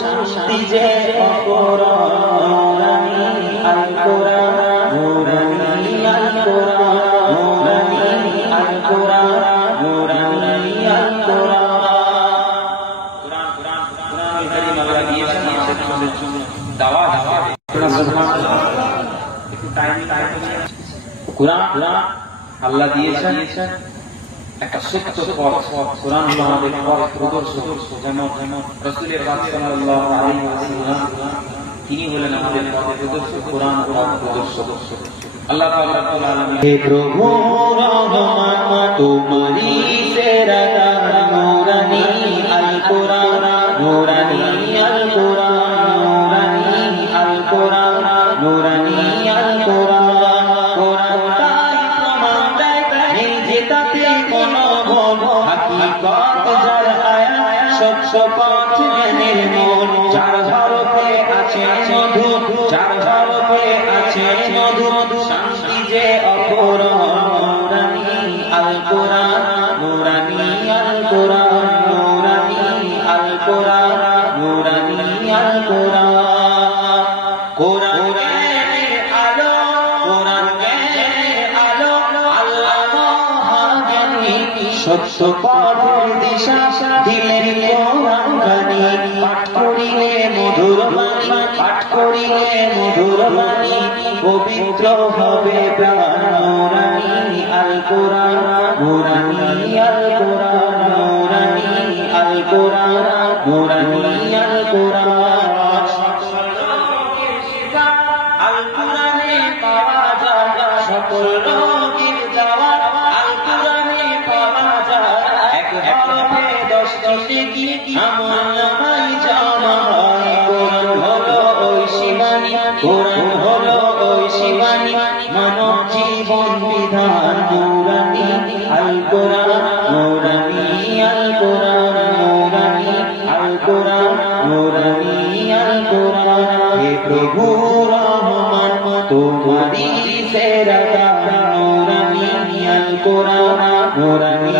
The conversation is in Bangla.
শান্তি যে অপরানি আল কোরআন নুরানি আল কোরআন নুরানি আল কোরআন নুরানি আল কোরআন। কোরআন কারীম আল্লাহ দিয়েছেন আমাদের জন্য দাওয়াত হিসেবে। সুবহানাল্লাহ। একটু টাইম কোরআন আল্লাহ দিয়েছেন একটা সত্য পথ। কোরআন হলো আমাদের পথ প্রদর্শক। যেমন রাসূলের পাক সাল্লাল্লাহু আলাইহি ওয়াসাল্লাম তিনি হলেন আমাদের পথ প্রদর্শক, কোরআন পথ প্রদর্শক। আল্লাহ পাক রব্বুল আলামিন হে প্রভু রহমান তোমারি সেরা দান নুরানি আল কোরআন নুরানি আল কোরআন নুরানি আল কোরআন নুরানি আল কোরআন। কোরআন তাই প্রমাণ দেয় নেই যে তাতে কোনো ভুল, হাকিকত যার আয়াত সত্য পথ জ্ঞানের মূল। যার হরফে আছে মধু, যার হরফে আছে মধু, শান্তি যে অপরান নুরানি আল কোরআন নুরানি আল কোরআন নুরানি আল কোরআন নুরানি আল কোরআন। কোরআন জ্ঞানের আলো, কোরআন জ্ঞানের আলো, আল্লাহ মহাজ্ঞানী সত্য পথের দিশা দিলেন কোরআন বাণী। পাঠ করিলে মধুর বাণী, পাঠ করিলে মধুর বাণী, পবিত্র হবে প্রাণ নুরানি আল কোরআন নুরানি আল কোরআন নুরানি আল কোরআন নুরানি আল কোরআন। আল কোরআনে পাওয়া যায় সকল রোগের দাওয়া, আল কোরআনে পাওয়া যায় এক হরফে 10টি নেকি, আমলনামায় জমা হয়। কোরআন হলো ওই শিবানী, কোরআন হলো ওই শিবানী, মানব জীবন বিধান নুরানি আল কোরআন নুরানি আল কোরআন নুরানি আল কোরআন নুরানি আল কোরআন। হে প্রভু রহমান তোমারি সেরা দান নুরানি আল কোরআন নুরানি